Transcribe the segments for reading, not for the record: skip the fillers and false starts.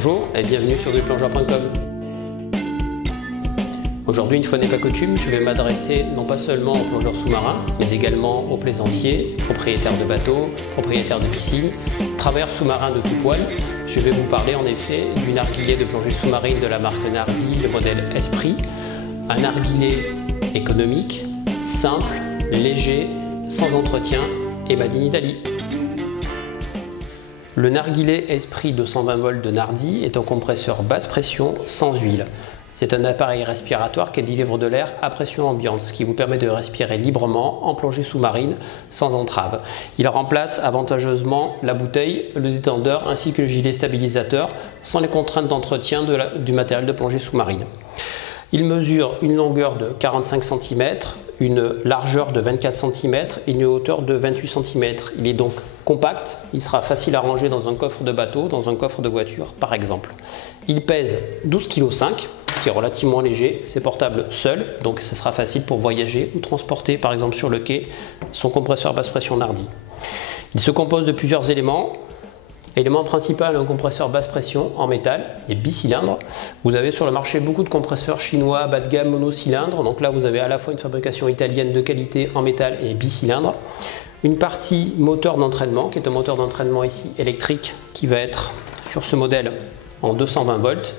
Bonjour et bienvenue sur duplongeur.com. Aujourd'hui, une fois n'est pas coutume, je vais m'adresser non pas seulement aux plongeurs sous-marins, mais également aux plaisanciers, propriétaires de bateaux, propriétaires de piscines, travailleurs sous-marins de tout poil. Je vais vous parler en effet du narguilé de plongée sous-marine de la marque Nardi, le modèle Esprit. Un narguilé économique, simple, léger, sans entretien et made in Italy. Le narguilé Esprit 220 volts de Nardi est un compresseur basse pression sans huile. C'est un appareil respiratoire qui délivre de l'air à pression ambiante, ce qui vous permet de respirer librement en plongée sous-marine sans entrave. Il remplace avantageusement la bouteille, le détendeur ainsi que le gilet stabilisateur sans les contraintes d'entretien du matériel de plongée sous-marine. Il mesure une longueur de 45 cm, une largeur de 24 cm et une hauteur de 28 cm. Il est donc compact, il sera facile à ranger dans un coffre de bateau, dans un coffre de voiture par exemple. Il pèse 12,5 kg, ce qui est relativement léger, c'est portable seul, donc ce sera facile pour voyager ou transporter par exemple sur le quai son compresseur basse pression Nardi. Il se compose de plusieurs éléments. Élément principal, un compresseur basse pression en métal et bicylindre. Vous avez sur le marché beaucoup de compresseurs chinois bas de gamme monocylindre. Donc là, vous avez à la fois une fabrication italienne de qualité en métal et bicylindre. Une partie moteur d'entraînement, qui est un moteur d'entraînement ici électrique, qui va être sur ce modèle en 220 volts,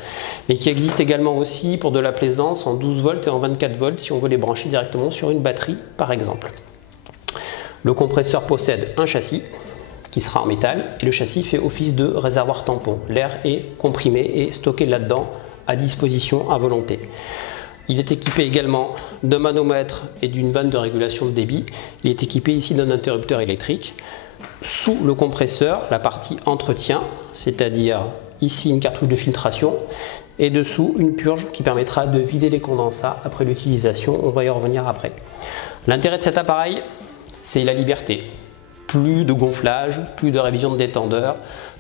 mais qui existe également aussi pour de la plaisance en 12 volts et en 24 volts si on veut les brancher directement sur une batterie par exemple. Le compresseur possède un châssis qui sera en métal et le châssis fait office de réservoir tampon. L'air est comprimé et stocké là-dedans à disposition à volonté. Il est équipé également d'un manomètre et d'une vanne de régulation de débit. Il est équipé ici d'un interrupteur électrique. Sous le compresseur, la partie entretien, c'est-à-dire ici une cartouche de filtration et dessous une purge qui permettra de vider les condensats après l'utilisation. On va y revenir après. L'intérêt de cet appareil, c'est la liberté. Plus de gonflage, plus de révision de détendeur,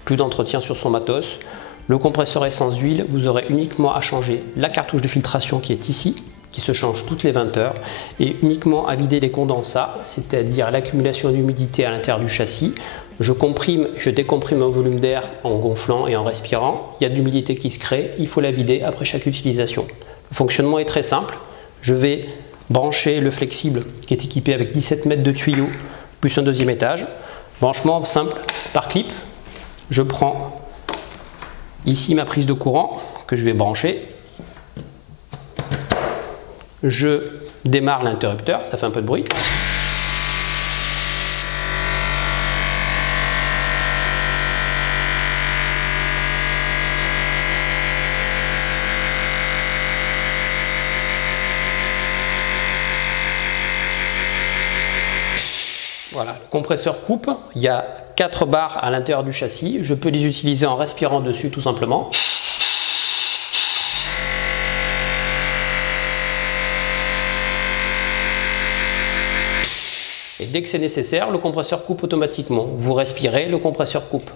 plus d'entretien sur son matos. Le compresseur est sans huile, vous aurez uniquement à changer la cartouche de filtration qui est ici, qui se change toutes les 20 heures, et uniquement à vider les condensats, c'est-à-dire l'accumulation d'humidité à l'intérieur du châssis. Je comprime, je décomprime un volume d'air en gonflant et en respirant. Il y a de l'humidité qui se crée, il faut la vider après chaque utilisation. Le fonctionnement est très simple. Je vais brancher le flexible qui est équipé avec 17 mètres de tuyaux plus un deuxième étage. Branchement simple par clip. Je prends ici ma prise de courant que je vais brancher. Je démarre l'interrupteur, ça fait un peu de bruit. Voilà, le compresseur coupe, il y a 4 barres à l'intérieur du châssis, je peux les utiliser en respirant dessus tout simplement. Et dès que c'est nécessaire, le compresseur coupe automatiquement. Vous respirez, le compresseur coupe.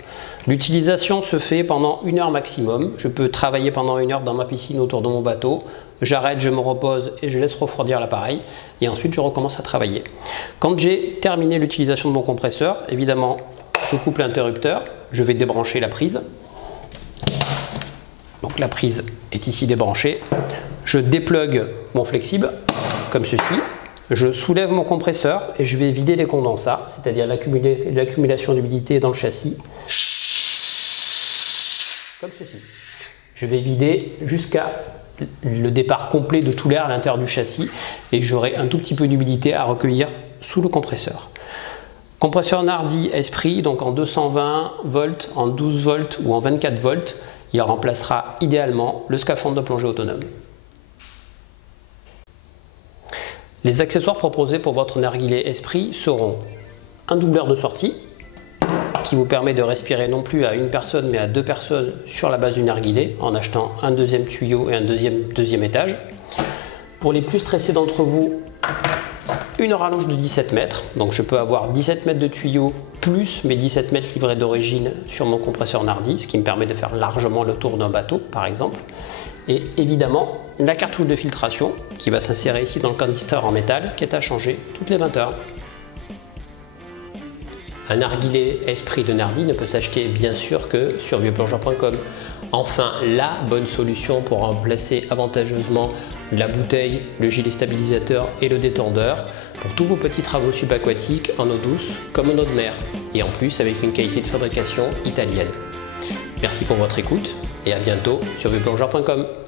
L'utilisation se fait pendant 1 heure maximum. Je peux travailler pendant 1 heure dans ma piscine autour de mon bateau. J'arrête, je me repose et je laisse refroidir l'appareil. Et ensuite, je recommence à travailler. Quand j'ai terminé l'utilisation de mon compresseur, évidemment, je coupe l'interrupteur. Je vais débrancher la prise. Donc la prise est ici débranchée. Je déplugue mon flexible, comme ceci. Je soulève mon compresseur et je vais vider les condensats, c'est-à-dire l'accumulation d'humidité dans le châssis, comme ceci. Je vais vider jusqu'à le départ complet de tout l'air à l'intérieur du châssis et j'aurai un tout petit peu d'humidité à recueillir sous le compresseur. Compresseur Nardi Esprit, donc en 220 volts, en 12 volts ou en 24 volts, il remplacera idéalement le scaphandre de plongée autonome. Les accessoires proposés pour votre narguilé Esprit seront un doubleur de sortie qui vous permet de respirer non plus à une personne mais à 2 personnes sur la base du narguilé en achetant un deuxième tuyau et un deuxième étage. Pour les plus stressés d'entre vous, une rallonge de 17 mètres, donc je peux avoir 17 mètres de tuyau plus mes 17 mètres livrés d'origine sur mon compresseur Nardi, ce qui me permet de faire largement le tour d'un bateau par exemple. Et évidemment la cartouche de filtration qui va s'insérer ici dans le canister en métal qui est à changer toutes les 20 heures. Un narguilé Esprit de Nardi ne peut s'acheter bien sûr que sur vieuxplongeurs.com. Enfin, la bonne solution pour remplacer avantageusement la bouteille, le gilet stabilisateur et le détendeur pour tous vos petits travaux subaquatiques en eau douce comme en eau de mer, et en plus avec une qualité de fabrication italienne. Merci pour votre écoute et à bientôt sur vieuxplongeurs.com.